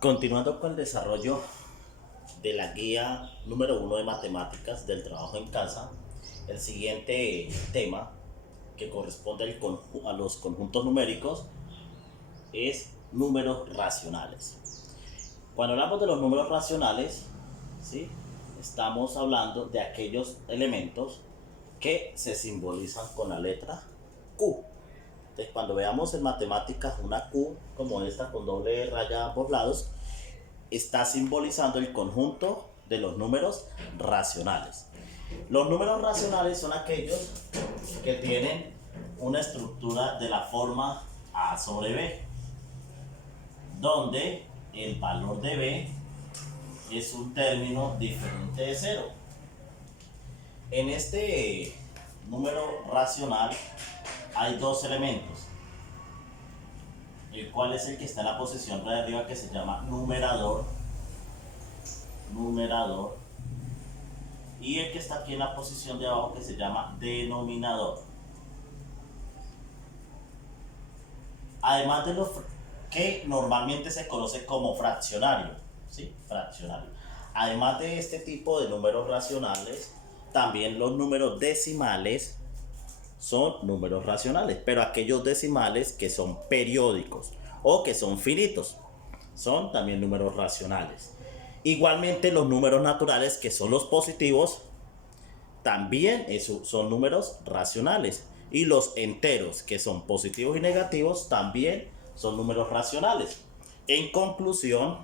Continuando con el desarrollo de la guía número 1 de matemáticas del trabajo en casa, el siguiente tema que corresponde a los conjuntos numéricos es números racionales. Cuando hablamos de los números racionales, ¿sí?, estamos hablando de aquellos elementos que se simbolizan con la letra Q. Entonces, cuando veamos en matemáticas una Q como esta con doble raya a ambos lados, está simbolizando el conjunto de los números racionales. Los números racionales son aquellos que tienen una estructura de la forma A sobre B, donde el valor de B es un término diferente de 0. En este número racional hay dos elementos, el cual es el que está en la posición de arriba, que se llama numerador, y el que está aquí en la posición de abajo, que se llama denominador. Además de lo que normalmente se conoce como fraccionario, ¿sí? Fraccionario. Además de este tipo de números racionales, también los números decimales son números racionales, pero aquellos decimales que son periódicos o que son finitos son también números racionales. Igualmente los números naturales, que son los positivos, también son números racionales. Y los enteros, que son positivos y negativos, también son números racionales. En conclusión,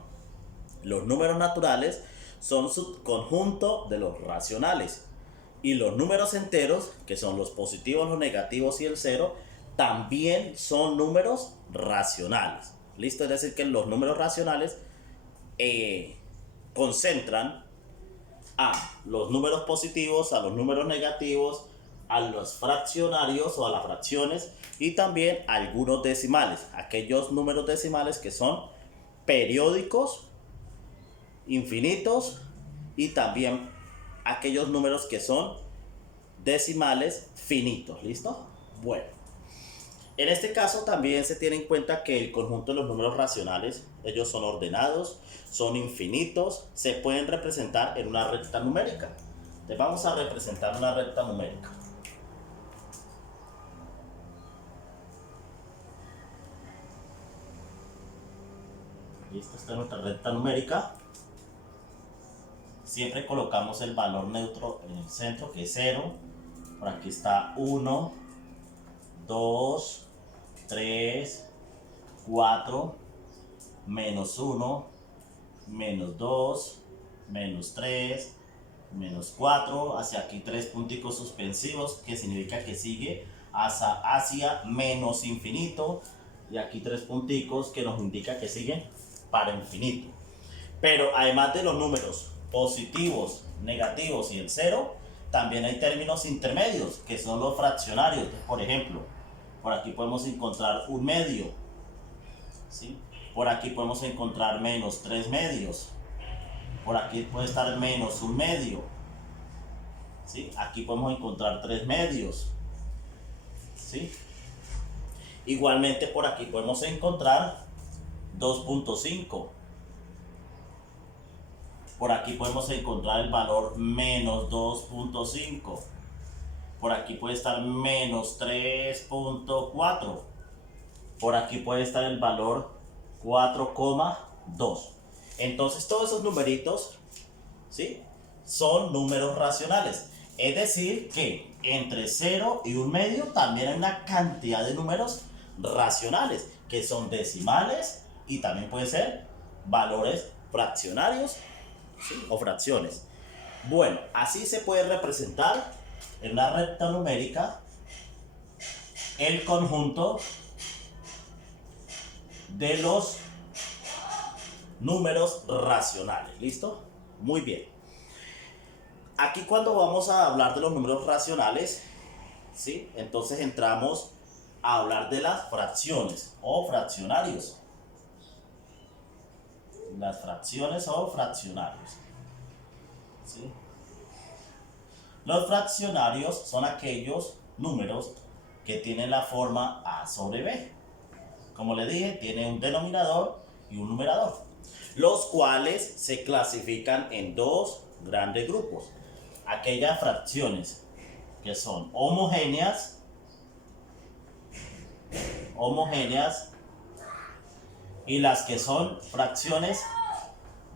los números naturales son subconjunto de los racionales. Y los números enteros, que son los positivos, los negativos y el cero, también son números racionales. ¿Listo? Es decir, que los números racionales concentran a los números positivos, a los números negativos, a los fraccionarios o a las fracciones, y también a algunos decimales, aquellos números decimales que son periódicos, infinitos, y también aquellos números que son decimales finitos. ¿Listo? Bueno, en este caso también se tiene en cuenta que el conjunto de los números racionales, ellos son ordenados, son infinitos, se pueden representar en una recta numérica. Entonces vamos a representar una recta numérica. Listo, esta es nuestra recta numérica. Siempre colocamos el valor neutro en el centro, que es 0. Por aquí está 1, 2, 3, 4, menos 1, menos 2, menos 3, menos 4, hacia aquí 3 punticos suspensivos, que significa que sigue hacia menos infinito, y aquí 3 punticos que nos indica que sigue para infinito. Pero además de los números positivos, negativos y el 0, también hay términos intermedios, que son los fraccionarios. Por ejemplo, por aquí podemos encontrar un medio, ¿sí? Por aquí podemos encontrar menos 3 medios. Por aquí puede estar menos 1 medio, ¿sí? Aquí podemos encontrar 3 medios, ¿sí? Igualmente por aquí podemos encontrar 2.5. Por aquí podemos encontrar el valor menos 2.5. Por aquí puede estar menos 3.4. Por aquí puede estar el valor 4,2. Entonces todos esos numeritos, ¿sí?, son números racionales. Es decir, que entre 0 y 1 medio también hay una cantidad de números racionales, que son decimales, y también pueden ser valores fraccionarios, ¿sí?, o fracciones. Bueno, así se puede representar en una recta numérica el conjunto de los números racionales. ¿Listo? Muy bien. Aquí, cuando vamos a hablar de los números racionales, ¿sí?, entonces entramos a hablar de las fracciones o fraccionarios. Las fracciones o fraccionarios, ¿sí? Los fraccionarios son aquellos números que tienen la forma A sobre B. Como le dije, tiene un denominador y un numerador. los cuales se clasifican en dos grandes grupos. Aquellas fracciones que son homogéneas y las que son fracciones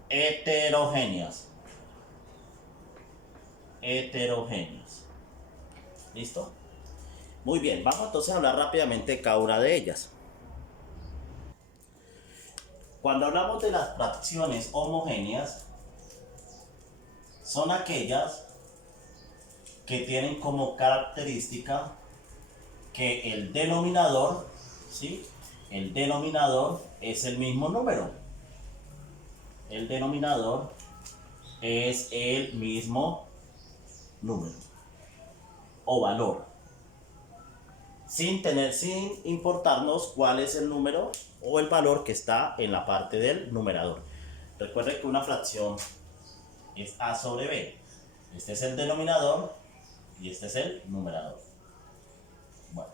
heterogéneas. ¿Listo? Muy bien, vamos entonces a hablar rápidamente de cada una de ellas. Cuando hablamos de las fracciones homogéneas, son aquellas que tienen como característica que el denominador, ¿sí? El denominador es el mismo número. El denominador es el mismo número o valor, sin importarnos cuál es el número o el valor que está en la parte del numerador. Recuerden que una fracción es a sobre b. Este es el denominador y este es el numerador. Bueno,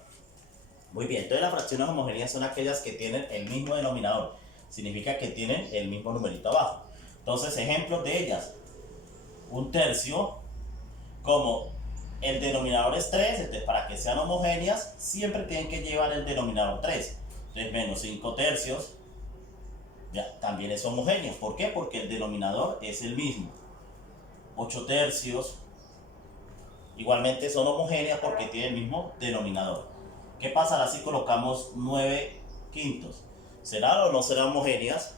muy bien, entonces las fracciones homogéneas son aquellas que tienen el mismo denominador. Significa que tienen el mismo numerito abajo. Entonces, ejemplos de ellas: un tercio, como el denominador es 3, entonces para que sean homogéneas siempre tienen que llevar el denominador 3. Entonces menos 5 tercios ya, también es homogéneo. ¿Por qué? Porque el denominador es el mismo. 8 tercios igualmente son homogéneas porque tienen el mismo denominador. ¿Qué pasará si colocamos 9 quintos? ¿Serán o no serán homogéneas?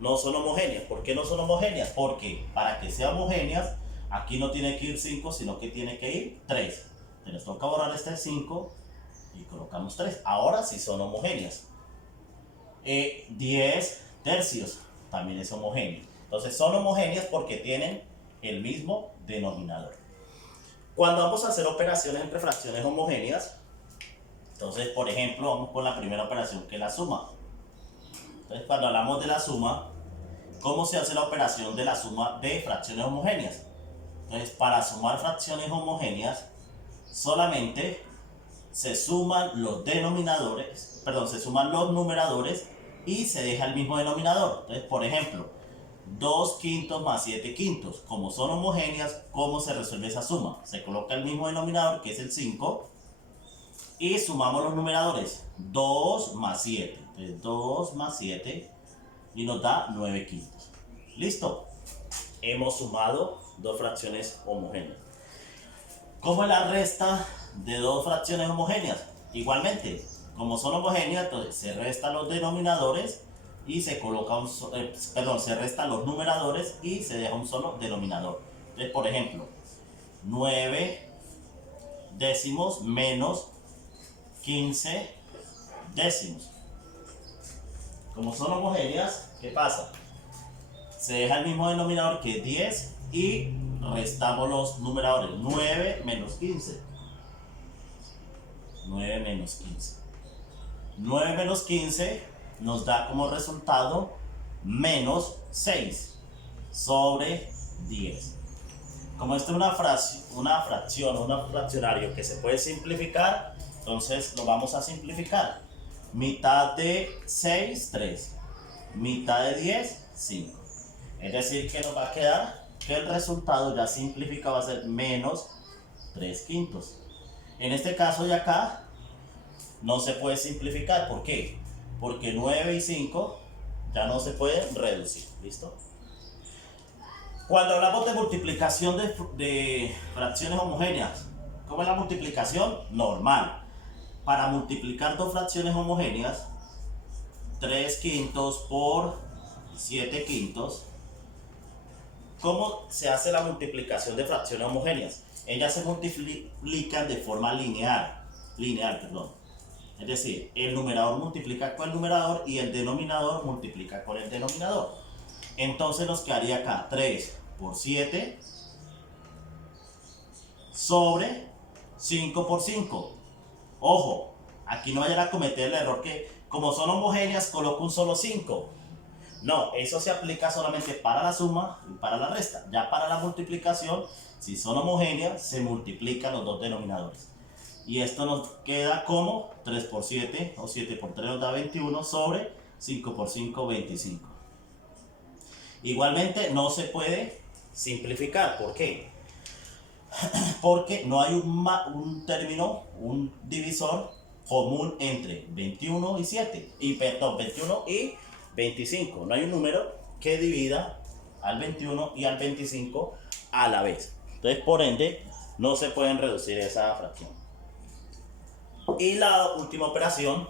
No son homogéneas. ¿Por qué no son homogéneas? Porque para que sean homogéneas, aquí no tiene que ir 5, sino que tiene que ir 3. Entonces nos toca borrar este 5 y colocamos 3. Ahora sí son homogéneas. 10 tercios también es homogéneo. Entonces son homogéneas porque tienen el mismo denominador. Cuando vamos a hacer operaciones entre fracciones homogéneas, entonces por ejemplo vamos con la primera operación, que es la suma. Entonces cuando hablamos de la suma, ¿cómo se hace la operación de la suma de fracciones homogéneas? Entonces, para sumar fracciones homogéneas, solamente se suman los denominadores, perdón, se suman los numeradores y se deja el mismo denominador. Entonces, por ejemplo, 2 quintos más 7 quintos. Como son homogéneas, ¿cómo se resuelve esa suma? Se coloca el mismo denominador, que es el 5, y sumamos los numeradores. 2 más 7. Entonces, 2 más 7 y nos da 9 quintos. ¿Listo? Hemos sumado dos fracciones homogéneas. ¿Cómo es la resta de dos fracciones homogéneas? Igualmente, como son homogéneas, entonces se restan los denominadores y se coloca se restan los numeradores y se deja un solo denominador. Entonces, por ejemplo, 9 décimos menos 15 décimos. Como son homogéneas, ¿qué pasa? Se deja el mismo denominador, que es 10, y restamos los numeradores. 9 menos 15. 9 menos 15. 9 menos 15 nos da como resultado menos 6 sobre 10. Como esto es una fracción, un fraccionario que se puede simplificar, entonces lo vamos a simplificar. Mitad de 6, 3. Mitad de 10, 5. Es decir, que nos va a quedar que el resultado ya simplificado va a ser menos 3 quintos. En este caso de acá no se puede simplificar. ¿Por qué? Porque 9 y 5 ya no se pueden reducir. ¿Listo? Cuando hablamos de multiplicación de fracciones homogéneas, ¿cómo es la multiplicación? Normal. Para multiplicar dos fracciones homogéneas, 3 quintos por 7 quintos. ¿Cómo se hace la multiplicación de fracciones homogéneas? Ellas se multiplican de forma lineal, Es decir, el numerador multiplica con el numerador y el denominador multiplica con el denominador. Entonces nos quedaría acá 3 por 7 sobre 5 por 5. Ojo, aquí no vayan a cometer el error que como son homogéneas coloco un solo 5. No, eso se aplica solamente para la suma y para la resta. Ya para la multiplicación, si son homogéneas, se multiplican los dos denominadores. Y esto nos queda como 3 por 7 o 7 por 3 nos da 21 sobre 5 por 5, 25. Igualmente no se puede simplificar. ¿Por qué? Porque no hay un término, un divisor común entre 21 y 7. Perdón, 21 y 25. No hay un número que divida al 21 y al 25 a la vez. Entonces, por ende, no se pueden reducir esa fracción. Y la última operación,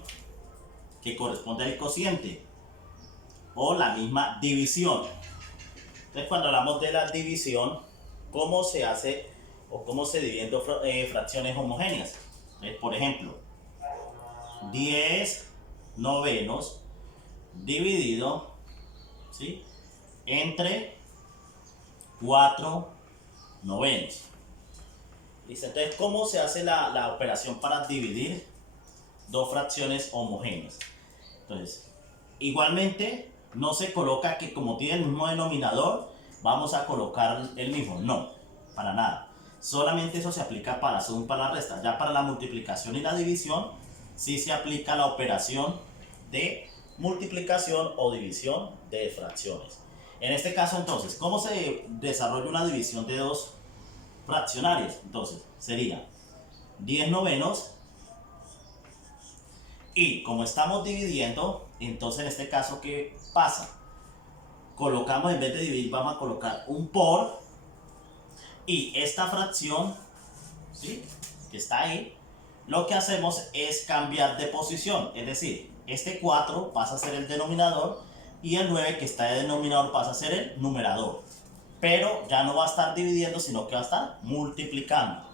que corresponde al cociente o la misma división. Entonces, cuando hablamos de la división, ¿cómo se hace o cómo se dividen dos fracciones homogéneas? Entonces, por ejemplo, 10 novenos dividido, ¿sí?, entre 4 novenos. ¿Listo? Entonces, ¿cómo se hace la operación para dividir dos fracciones homogéneas? Entonces, igualmente no se coloca que como tiene el mismo denominador, vamos a colocar el mismo. No, para nada. Solamente eso se aplica para la suma y para la resta. Ya para la multiplicación y la división, sí se aplica la operación de multiplicación o división de fracciones. En este caso, entonces, ¿cómo se desarrolla una división de dos fraccionarios? Entonces, sería 10 novenos. Y como estamos dividiendo, entonces en este caso, ¿qué pasa? Colocamos, en vez de dividir, vamos a colocar un por. Y esta fracción, ¿sí?, que está ahí, lo que hacemos es cambiar de posición. Es decir, este 4 pasa a ser el denominador y el 9 que está de denominador pasa a ser el numerador. Pero ya no va a estar dividiendo, sino que va a estar multiplicando.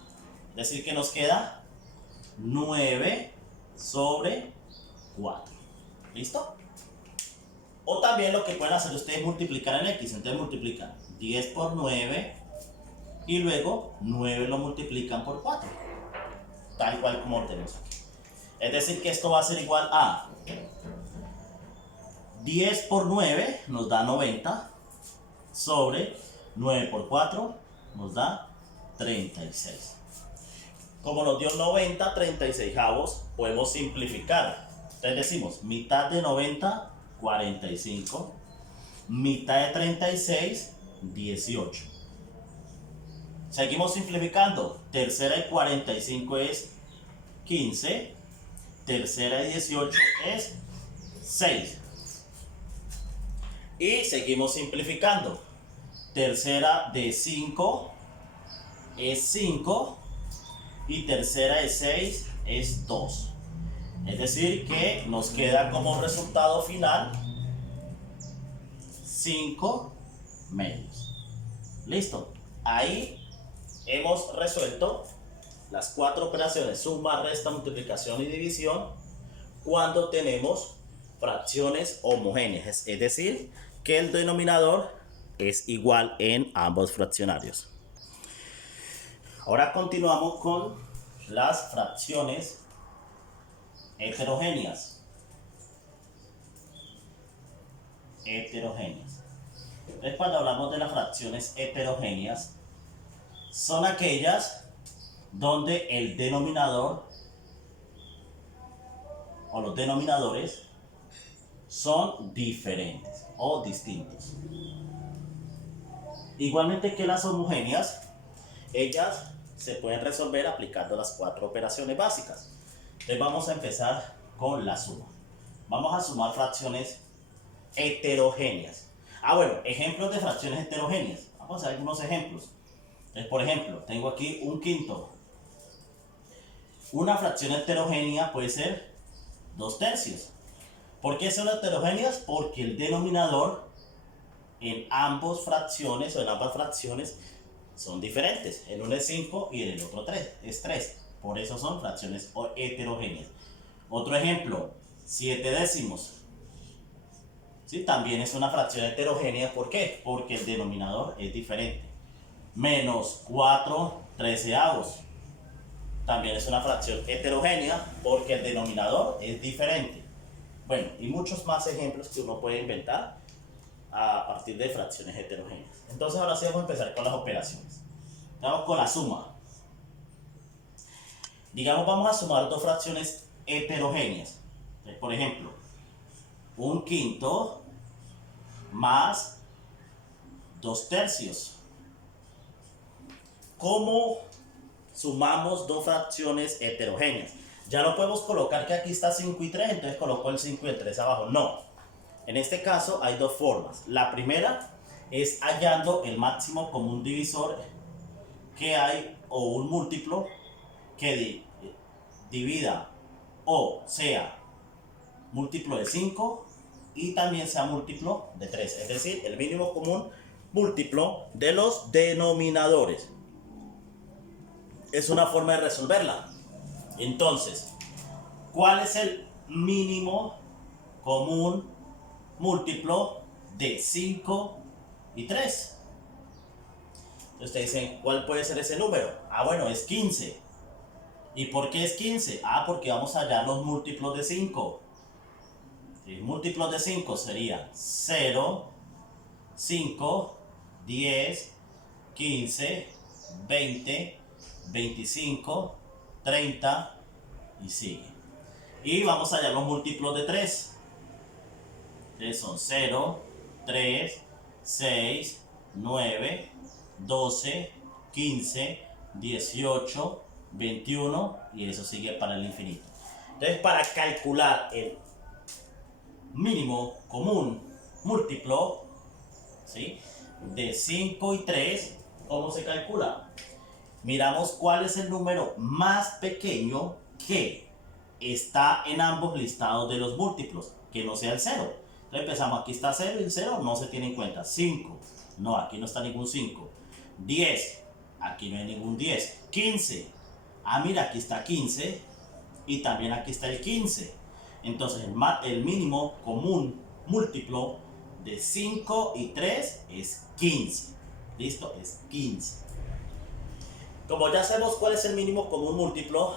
Es decir, que nos queda 9 sobre 4. ¿Listo? O también lo que pueden hacer ustedes es multiplicar en X. Entonces multiplican 10 por 9 y luego 9 lo multiplican por 4. Tal cual como lo tenemos aquí. Es decir, que esto va a ser igual a 10 por 9 nos da 90 sobre 9 por 4 nos da 36. Como nos dio 90 36avos, podemos simplificar. Entonces decimos mitad de 90, 45. Mitad de 36, 18. Seguimos simplificando. Tercera de 45 es 15. Tercera de 18 es 6. Y seguimos simplificando. Tercera de 5 es 5. Y tercera de 6 es 2. Es decir, que nos queda como resultado final 5 medios. Listo. Ahí hemos resuelto las 4 operaciones: suma, resta, multiplicación y división cuando tenemos fracciones homogéneas. Es decir, que el denominador es igual en ambos fraccionarios. Ahora continuamos con las fracciones heterogéneas. Entonces, cuando hablamos de las fracciones heterogéneas, son aquellas donde el denominador o los denominadores son diferentes o distintos. Igualmente que las homogéneas, ellas se pueden resolver aplicando las 4 operaciones básicas. Entonces vamos a empezar con la suma. Vamos a sumar fracciones heterogéneas. Bueno, ejemplos de fracciones heterogéneas. Vamos a ver algunos ejemplos. Entonces, por ejemplo, tengo aquí un quinto. Una fracción heterogénea puede ser 2 tercios. ¿Por qué son heterogéneas? Porque el denominador en ambas fracciones son diferentes. En uno es 5 y en el otro es 3. Por eso son fracciones heterogéneas. Otro ejemplo, 7 décimos. ¿Sí? También es una fracción heterogénea. ¿Por qué? Porque el denominador es diferente. Menos 4 treceavos. También es una fracción heterogénea porque el denominador es diferente. Bueno, y muchos más ejemplos que uno puede inventar a partir de fracciones heterogéneas. Entonces ahora sí vamos a empezar con las operaciones. Vamos con la suma. Digamos, vamos a sumar 2 fracciones heterogéneas. Entonces, por ejemplo, un quinto más 2 tercios. ¿Cómo sumamos dos fracciones heterogéneas? Ya no podemos colocar que aquí está 5 y 3, entonces coloco el 5 y el 3 abajo. No. En este caso hay dos formas. La primera es hallando el máximo común divisor que hay o un múltiplo que divida o sea múltiplo de 5 y también sea múltiplo de 3. Es decir, el mínimo común múltiplo de los denominadores. Es una forma de resolverla. Entonces, ¿cuál es el mínimo común múltiplo de 5 y 3? Ustedes dicen, ¿cuál puede ser ese número? Ah, bueno, es 15. ¿Y por qué es 15? Ah, porque vamos a hallar los múltiplos de 5. Los múltiplos de 5 serían 0, 5, 10, 15, 20, 25, 30 y sigue. Y vamos a hallar los múltiplos de 3. Entonces son 0, 3, 6, 9, 12, 15, 18, 21 y eso sigue para el infinito. Entonces, para calcular el mínimo común múltiplo, ¿sí?, de 5 y 3, ¿cómo se calcula? Miramos cuál es el número más pequeño que está en ambos listados de los múltiplos, que no sea el 0. Entonces empezamos, aquí está 0 y el 0 no se tiene en cuenta. 5, no, aquí no está ningún 5. 10, aquí no hay ningún 10. 15, ah, mira, aquí está 15 y también aquí está el 15. Entonces el mínimo común múltiplo de 5 y 3 es 15. ¿Listo? Es 15. Como ya sabemos cuál es el mínimo común múltiplo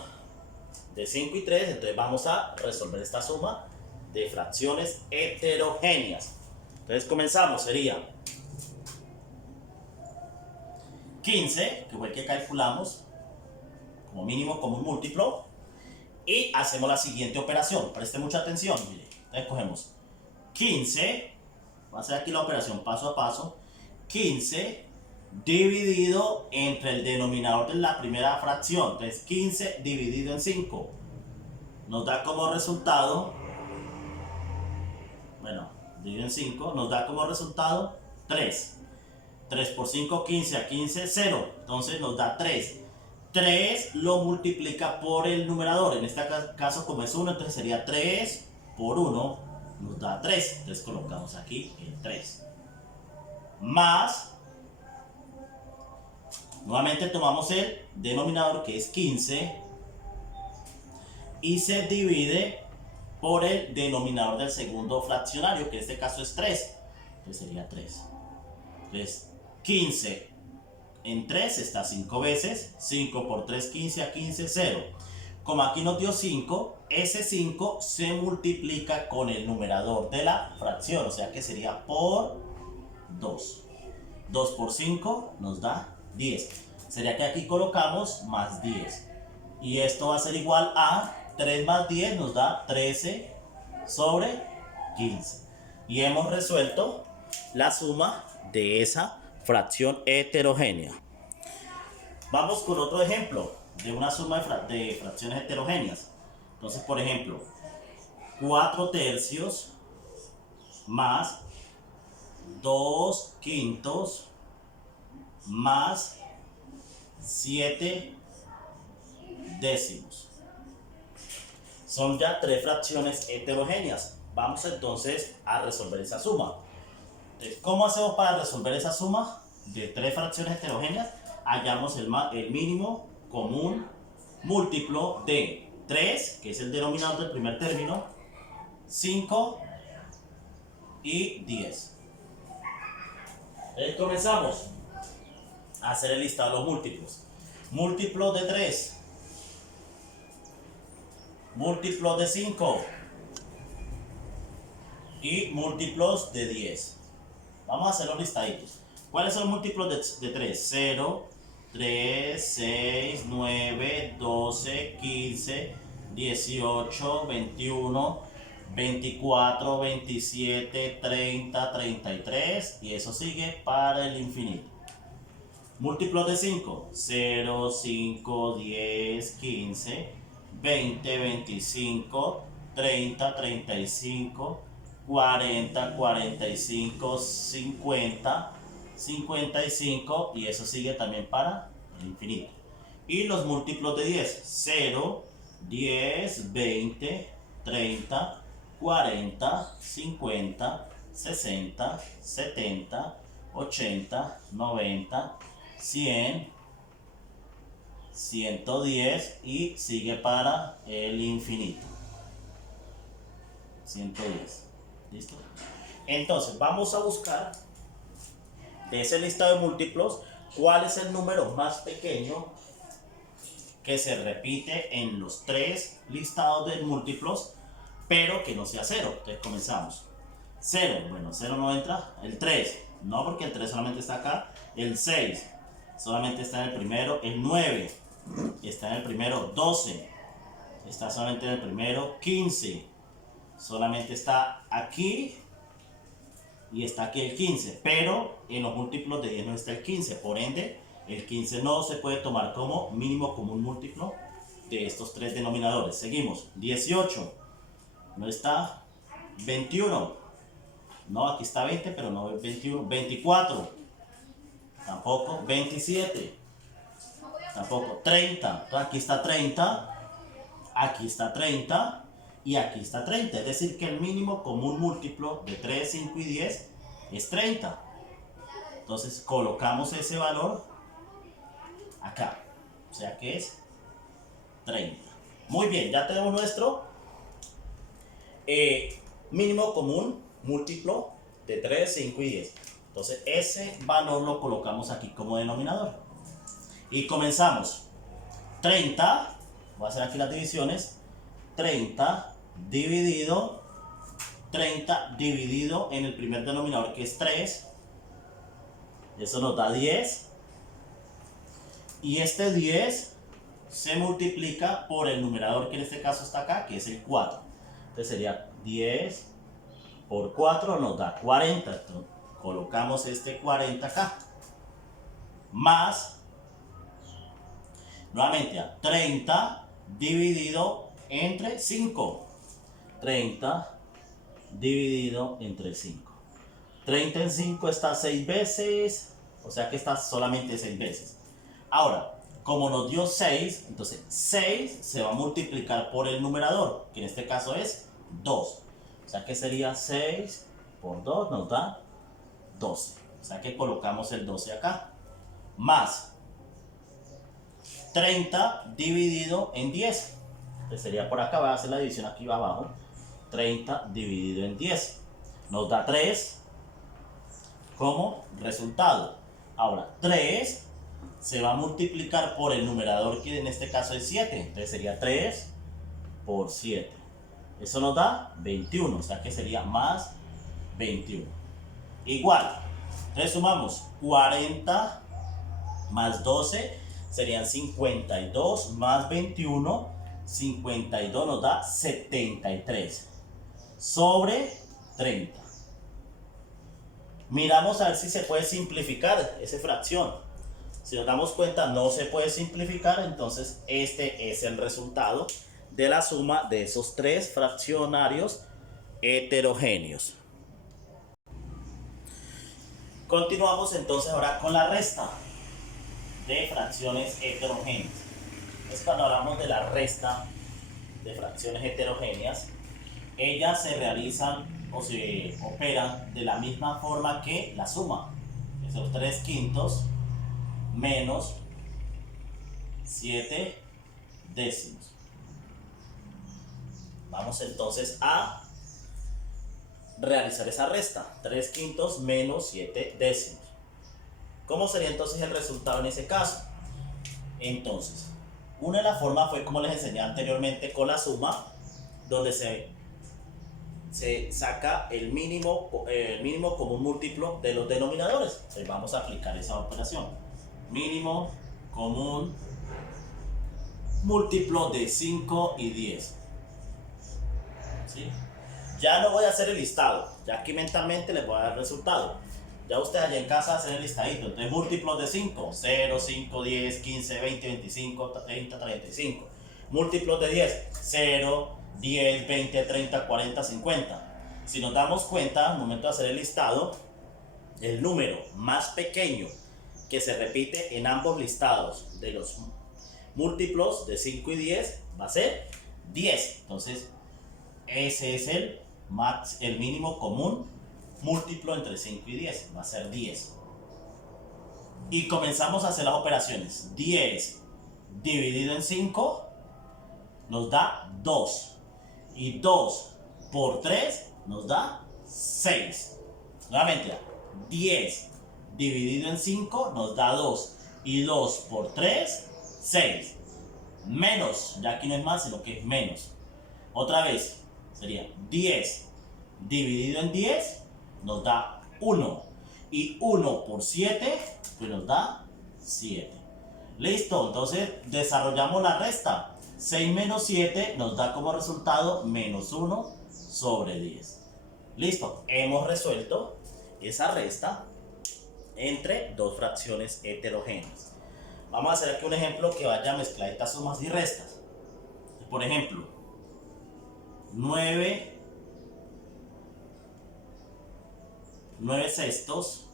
de 5 y 3, entonces vamos a resolver esta suma de fracciones heterogéneas. Entonces comenzamos, sería 15, que fue el que calculamos como mínimo común múltiplo, y hacemos la siguiente operación. Preste mucha atención, mire. Entonces cogemos 15, voy a hacer aquí la operación paso a paso. 15 dividido entre el denominador de la primera fracción. Entonces 15 dividido en 5 nos da como resultado, bueno, dividido en 5 nos da como resultado 3. 3 por 5, 15, a 15, 0. Entonces nos da 3. 3 lo multiplica por el numerador. En este caso, como es 1, entonces sería 3 por 1, nos da 3. Entonces colocamos aquí el 3. Más, nuevamente tomamos el denominador, que es 15, y se divide por el denominador del segundo fraccionario, que en este caso es 3. Entonces sería 3. Entonces 15 en 3 está 5 veces. 5 por 3, 15, a 15, 0. Como aquí nos dio 5, ese 5 se multiplica con el numerador de la fracción, o sea que sería por 2. 2 por 5 nos da 10. Sería que aquí colocamos más 10. Y esto va a ser igual a 3 más 10 nos da 13 sobre 15. Y hemos resuelto la suma de esa fracción heterogénea. Vamos con otro ejemplo de una suma de fracciones heterogéneas. Entonces, por ejemplo, 4 tercios más 2 quintos más 7 décimos. Son ya 3 fracciones heterogéneas. Vamos entonces a resolver esa suma. Entonces, ¿cómo hacemos para resolver esa suma de 3 fracciones heterogéneas? Hallamos el mínimo común múltiplo de 3, que es el denominador del primer término, 5 y 10. Entonces comenzamos a hacer el listado de los múltiplos. Múltiplos de 3, múltiplos de 5 y múltiplos de 10. Vamos a hacer los listaditos. ¿Cuáles son los múltiplos de 3? 0, 3, 6, 9, 12, 15, 18, 21, 24, 27, 30, 33 y eso sigue para el infinito. Múltiplos de 5, 0, 5, 10, 15, 20, 25, 30, 35, 40, 45, 50, 55 y eso sigue también para el infinito. Y los múltiplos de 10, 0, 10, 20, 30, 40, 50, 60, 70, 80, 90, 100, 110 y sigue para el infinito. 110. ¿Listo? Entonces vamos a buscar de ese listado de múltiplos cuál es el número más pequeño que se repite en los tres listados de múltiplos, pero que no sea 0. Entonces comenzamos. 0, bueno, 0 no entra. El 3, no, porque el 3 solamente está acá. El 6 solamente está en el primero. El 9 está en el primero. 12 está solamente en el primero. 15 solamente está aquí y está aquí el 15, pero en los múltiplos de 10 no está el 15, por ende el 15 no se puede tomar como mínimo común múltiplo de estos tres denominadores. Seguimos. 18 no está. 21 no, aquí está 20 pero no es 21. 24 tampoco. 27 tampoco. 30, entonces aquí está 30, aquí está 30 y aquí está 30, es decir que el mínimo común múltiplo de 3, 5 y 10 es 30. Entonces colocamos ese valor acá, o sea que es 30. Muy bien, ya tenemos nuestro mínimo común múltiplo de 3, 5 y 10. Entonces ese valor lo colocamos aquí como denominador y comenzamos. 30, voy a hacer aquí las divisiones. 30 dividido en el primer denominador, que es 3, eso nos da 10, y este 10 se multiplica por el numerador que en este caso está acá, que es el 4. Entonces sería 10 por 4 nos da 40. Entonces, colocamos este 40 acá, más nuevamente 30 dividido entre 5. 30 dividido entre 5. 30 en 5 está 6 veces, o sea que está solamente 6 veces. Ahora, como nos dio 6, entonces 6 se va a multiplicar por el numerador, que en este caso es 2. O sea que sería 6 por 2 nos da 12. O sea que colocamos el 12 acá. Más 30 dividido en 10. Entonces sería por acá, voy a hacer la división aquí abajo. 30 dividido en 10 nos da 3 como resultado. Ahora 3 se va a multiplicar por el numerador, que en este caso es 7. Entonces sería 3 por 7. Eso nos da 21, o sea que sería más 21. Igual, entonces sumamos 40 más 12 serían 52 más 21. 52 nos da 73 sobre 30. Miramos a ver si se puede simplificar esa fracción. Si nos damos cuenta no se puede simplificar, entonces este es el resultado de la suma de esos tres fraccionarios heterogéneos. Continuamos entonces ahora con la resta de fracciones heterogéneas. Es cuando hablamos de la resta de fracciones heterogéneas, ellas se realizan o se operan de la misma forma que la suma. Esos 3 quintos menos 7 décimos. Vamos entonces a realizar esa resta. 3 quintos menos 7 décimos. ¿Cómo sería entonces el resultado en ese caso? Entonces, una de las formas fue como les enseñé anteriormente con la suma, donde se saca el mínimo común múltiplo de los denominadores. Entonces vamos a aplicar esa operación. Mínimo común múltiplo de 5 y 10. ¿Sí? Ya no voy a hacer el listado, ya aquí mentalmente les voy a dar el resultado. Ya ustedes allá en casa hacen el listadito. Entonces múltiplos de 5, 0, 5, 10, 15, 20, 25, 30, 35. Múltiplos de 10, 0, 10, 20, 30, 40, 50. Si nos damos cuenta, al momento de hacer el listado, el número más pequeño que se repite en ambos listados de los múltiplos de 5 y 10 va a ser 10. Entonces, ese es el mínimo común múltiplo entre 5 y 10, va a ser 10. Y comenzamos a hacer las operaciones. 10 dividido en 5 nos da 2. Y 2 por 3 nos da 6. Nuevamente, 10 dividido en 5 nos da 2. Y 2 por 3, 6. Menos, ya aquí no es más, sino que es menos. Otra vez, sería 10 dividido en 10 nos da 1. Y 1 por 7, pues nos da 7. Listo, entonces desarrollamos la resta. 6 menos 7 nos da como resultado menos 1 sobre 10. Listo, hemos resuelto esa resta entre dos fracciones heterogéneas. Vamos a hacer aquí un ejemplo que vaya a mezclar estas sumas y restas. Por ejemplo, 9 sextos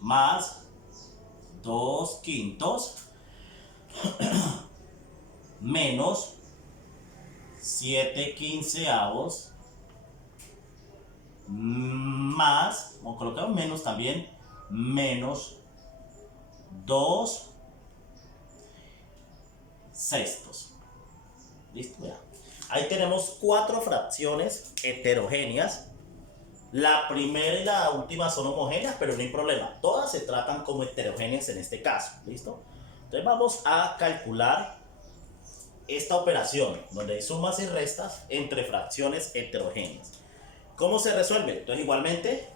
más 2 quintos menos 7 quinceavos más, o colocamos menos también, menos 2 sextos. Listo, ya. Ahí tenemos 4 fracciones heterogéneas. La primera y la última son homogéneas, pero no hay problema. Todas se tratan como heterogéneas en este caso. ¿Listo? Entonces vamos a calcular esta operación, donde hay sumas y restas entre fracciones heterogéneas. ¿Cómo se resuelve? Entonces igualmente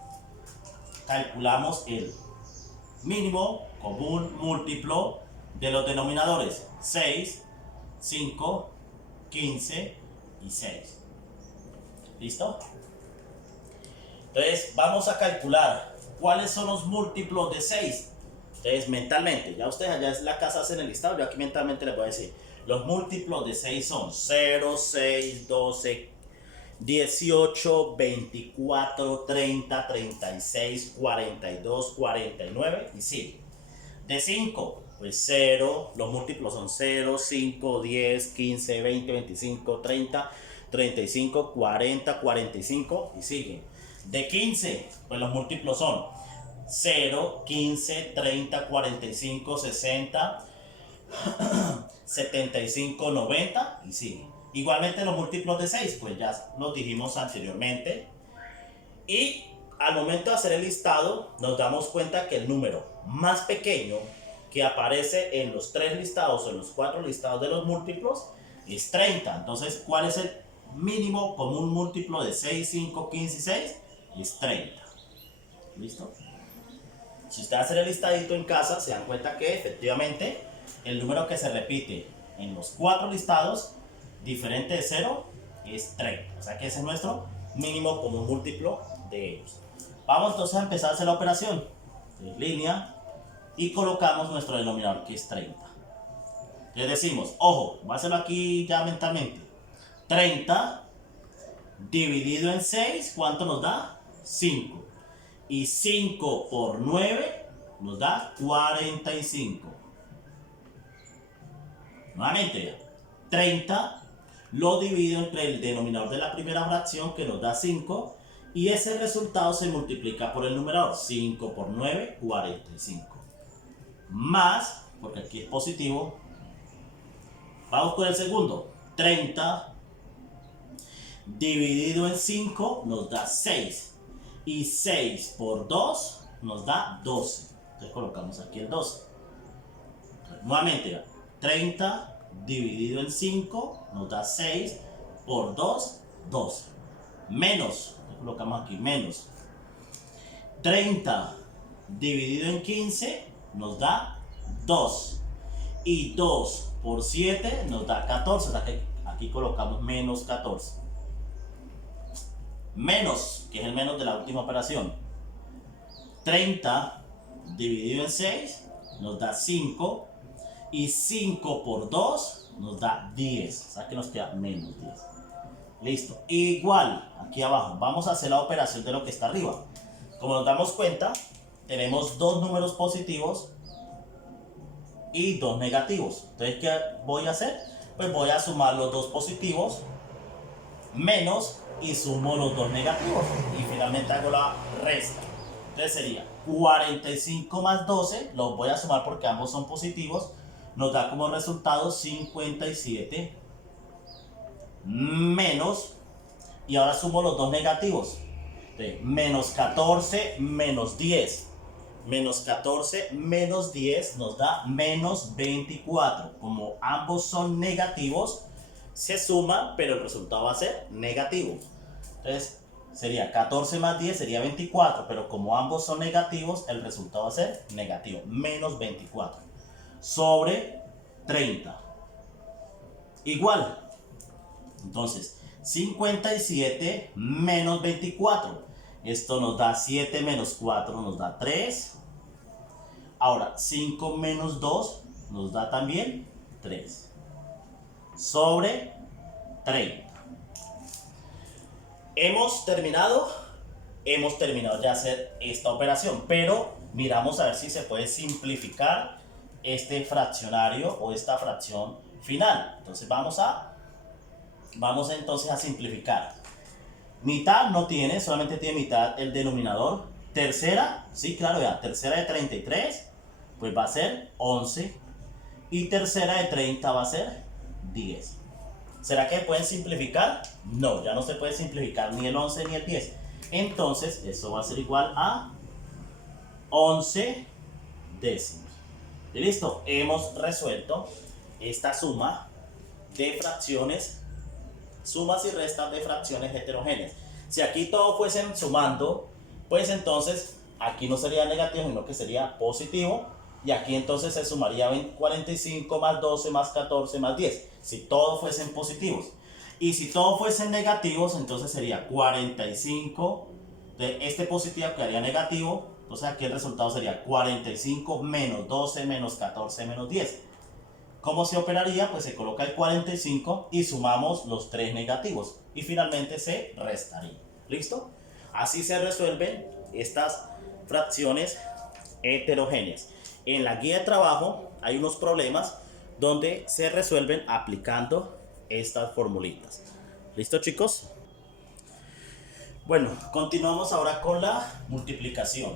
calculamos el mínimo común múltiplo de los denominadores 6, 5, 15 y 6. ¿Listo? Entonces vamos a calcular cuáles son los múltiplos de 6. Entonces mentalmente, ya ustedes allá en la casa hacen el listado, yo aquí mentalmente les voy a decir. Los múltiplos de 6 son 0, 6, 12, 18, 24, 30, 36, 42, 49 y sigue. De 5, pues 0, los múltiplos son 0, 5, 10, 15, 20, 25, 30, 35, 40, 45 y sigue. De 15, pues los múltiplos son 0, 15, 30, 45, 60, 75, 90 y sigue. Igualmente los múltiplos de 6, pues ya los dijimos anteriormente. Y al momento de hacer el listado, nos damos cuenta que el número más pequeño que aparece en los 3 listados o en los 4 listados de los múltiplos es 30. Entonces, ¿cuál es el mínimo común múltiplo de 6, 5, 15 y 6? Es 30. ¿Listo? Si ustedes hacen el listadito en casa, se dan cuenta que efectivamente el número que se repite en los 4 listados, diferente de 0, es 30. O sea que ese es nuestro mínimo común múltiplo de ellos. Vamos entonces a empezar a hacer la operación. En línea y colocamos nuestro denominador que es 30. Les decimos, ojo, voy a hacerlo aquí ya mentalmente. 30 dividido en 6, ¿cuánto nos da? 5. Y 5 por 9 nos da 45. Nuevamente, 30 lo divido entre el denominador de la primera fracción que nos da 5 y ese resultado se multiplica por el numerador. 5 por 9, 45. Más, porque aquí es positivo, vamos con el segundo. 30 dividido en 5 nos da 6. Y 6 por 2 nos da 12. Entonces colocamos aquí el 12. Entonces, nuevamente, 30 dividido en 5 nos da 6 por 2, 12. Menos, colocamos aquí menos. 30 dividido en 15 nos da 2. Y 2 por 7 nos da 14. O sea que aquí colocamos menos 14. menos, que es el menos de la última operación, 30 dividido en 6 nos da 5, y 5 por 2 nos da 10, o sea que nos queda menos 10. Listo, igual aquí abajo vamos a hacer la operación de lo que está arriba. Como nos damos cuenta, tenemos dos números positivos y dos negativos. Entonces, ¿qué voy a hacer? Pues voy a sumar los dos positivos menos y sumo los dos negativos y finalmente hago la resta. Entonces sería 45 más 12, los voy a sumar porque ambos son positivos, nos da como resultado 57 menos, y ahora sumo los dos negativos, menos 14 menos 10. Menos 14 menos 10 nos da menos 24. Como ambos son negativos, se suma, pero el resultado va a ser negativo. Entonces sería 14 más 10 sería 24, pero como ambos son negativos, el resultado va a ser negativo, menos 24 sobre 30. Igual, entonces 57 menos 24. Esto nos da 7 menos 4 nos da 3. Ahora 5 menos 2 nos da también 3. Sobre 30. Hemos terminado de hacer esta operación, pero miramos a ver si se puede simplificar este fraccionario o esta fracción final. Entonces vamos entonces a simplificar. Mitad no tiene, solamente tiene mitad el denominador. Tercera, sí, claro, ya, tercera de 33, pues va a ser 11. Y tercera de 30 va a ser 10. ¿Será que pueden simplificar? No, ya no se puede simplificar ni el 11 ni el 10. Entonces, eso va a ser igual a 11 décimos. Y listo, hemos resuelto esta suma de fracciones, sumas y restas de fracciones heterogéneas. Si aquí todo fuesen sumando, pues entonces aquí no sería negativo, sino que sería positivo. Y aquí entonces se sumaría 45 más 12 más 14 más 10. Si todos fuesen positivos. Y si todos fuesen negativos, entonces sería 45. De este positivo quedaría negativo. Entonces aquí el resultado sería 45 menos 12 menos 14 menos 10. ¿Cómo se operaría? Pues se coloca el 45 y sumamos los tres negativos. Y finalmente se restaría. ¿Listo? Así se resuelven estas fracciones heterogéneas. En la guía de trabajo hay unos problemas donde se resuelven aplicando estas formulitas. ¿Listo, chicos? Bueno, continuamos ahora con la multiplicación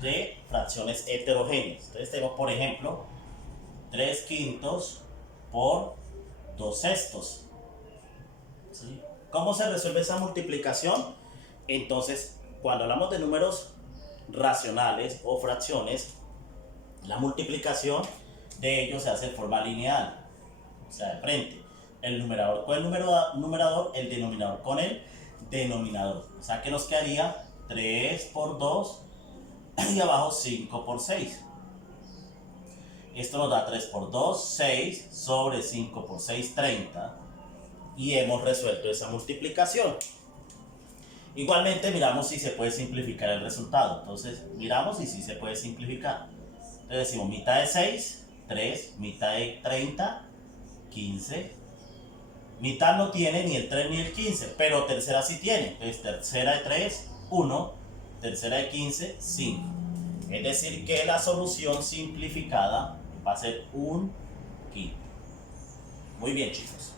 de fracciones heterogéneas. Entonces tenemos, por ejemplo, 3 quintos por 2 sextos. ¿Sí? ¿Cómo se resuelve esa multiplicación? Entonces, cuando hablamos de números racionales o fracciones, la multiplicación de ellos se hace de forma lineal, o sea, de frente. El numerador con el numerador, el denominador con el denominador. O sea que nos quedaría 3 por 2 y abajo 5 por 6. Esto nos da 3 por 2, 6 sobre 5 por 6, 30. Y hemos resuelto esa multiplicación. Igualmente miramos si se puede simplificar el resultado. Entonces miramos y si se puede simplificar. Entonces decimos mitad de 6, 3, mitad de 30, 15. Mitad no tiene ni el 3 ni el 15, pero tercera sí tiene. Entonces tercera de 3, 1, tercera de 15, 5. Es decir que la solución simplificada va a ser un quinto. Muy bien, chicos.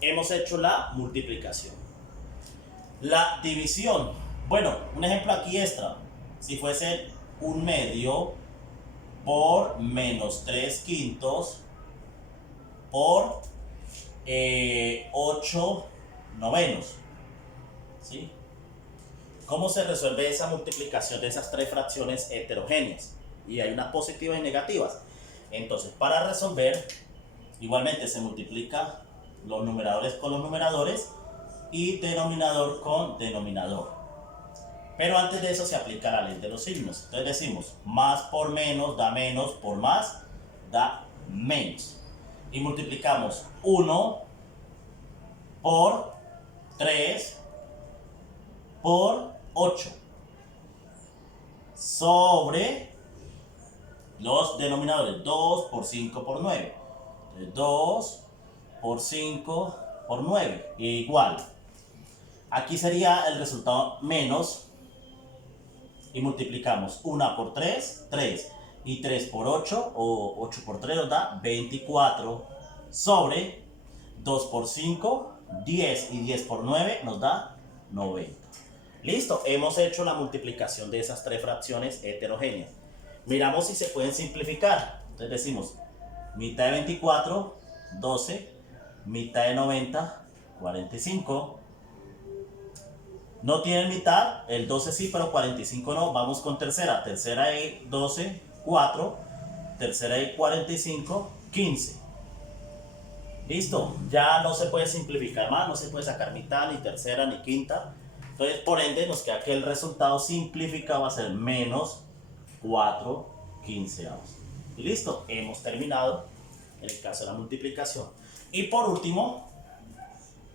Hemos hecho la multiplicación. La división. Bueno, un ejemplo aquí extra. Si fuese un medio por menos 3 quintos por 8 novenos. ¿Sí? ¿Cómo se resuelve esa multiplicación de esas tres fracciones heterogéneas? Y hay unas positivas y negativas. Entonces, para resolver, igualmente se multiplica los numeradores con los numeradores y denominador con denominador. Pero antes de eso se aplica la ley de los signos. Entonces decimos, más por menos da menos, por más da menos. Y multiplicamos 1 por 3 por 8 sobre los denominadores 2 por 5 por 9. 2 por 5 por 9 igual. Aquí sería el resultado menos y multiplicamos 1 por 3, 3 y 3 por 8 o 8 por 3 nos da 24 sobre 2 por 5, 10 y 10 por 9 nos da 90. Listo, hemos hecho la multiplicación de esas tres fracciones heterogéneas. Miramos si se pueden simplificar. Entonces decimos mitad de 24, 12, mitad de 90, 45. No tienen mitad, el 12 sí, pero 45 no. Vamos con tercera. Tercera de 12, 4. Tercera de 45, 15. Listo, ya no se puede simplificar más, no se puede sacar mitad, ni tercera, ni quinta. Entonces, por ende, nos queda que el resultado simplificado va a ser menos 4 quinceavos. Y listo, hemos terminado en el caso de la multiplicación. Y por último,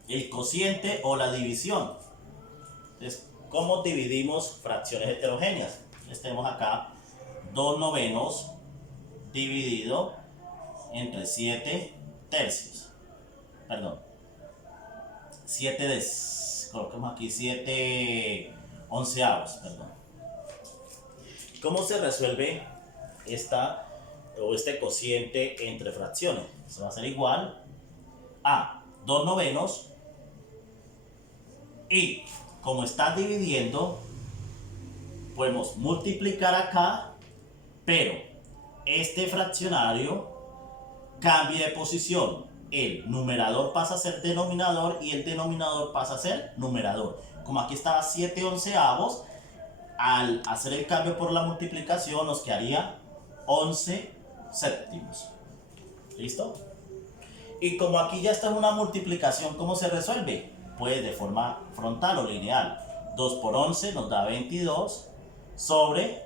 el cociente o la división. Entonces, ¿cómo dividimos fracciones heterogéneas? Entonces, tenemos acá 2 novenos dividido entre 7 tercios. Perdón. 7 colocamos aquí 7 onceavos, perdón. ¿Cómo se resuelve este cociente entre fracciones? Eso va a ser igual a 2 novenos y como está dividiendo, podemos multiplicar acá, pero este fraccionario cambia de posición. El numerador pasa a ser denominador y el denominador pasa a ser numerador. Como aquí estaba 7 onceavos, al hacer el cambio por la multiplicación nos quedaría 11 séptimos. ¿Listo? Y como aquí ya está en una multiplicación, ¿cómo se resuelve? Pues de forma frontal o lineal. 2 por 11 nos da 22 sobre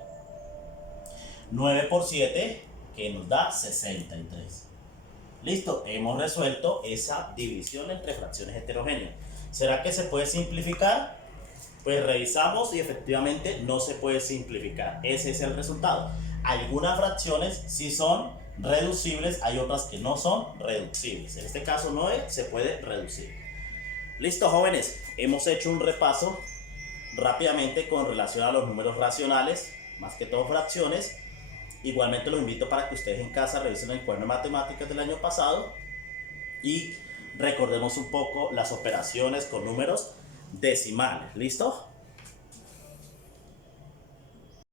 9 por 7 que nos da 63. Listo, hemos resuelto esa división entre fracciones heterogéneas. ¿Será que se puede simplificar? Pues revisamos y efectivamente no se puede simplificar. Ese es el resultado. Algunas fracciones sí son reducibles, hay otras que no son reducibles. En este caso no se puede reducir. Listo, jóvenes, hemos hecho un repaso rápidamente con relación a los números racionales, más que todo fracciones. Igualmente los invito para que ustedes en casa revisen el cuaderno de matemáticas del año pasado y recordemos un poco las operaciones con números decimales. ¿Listo?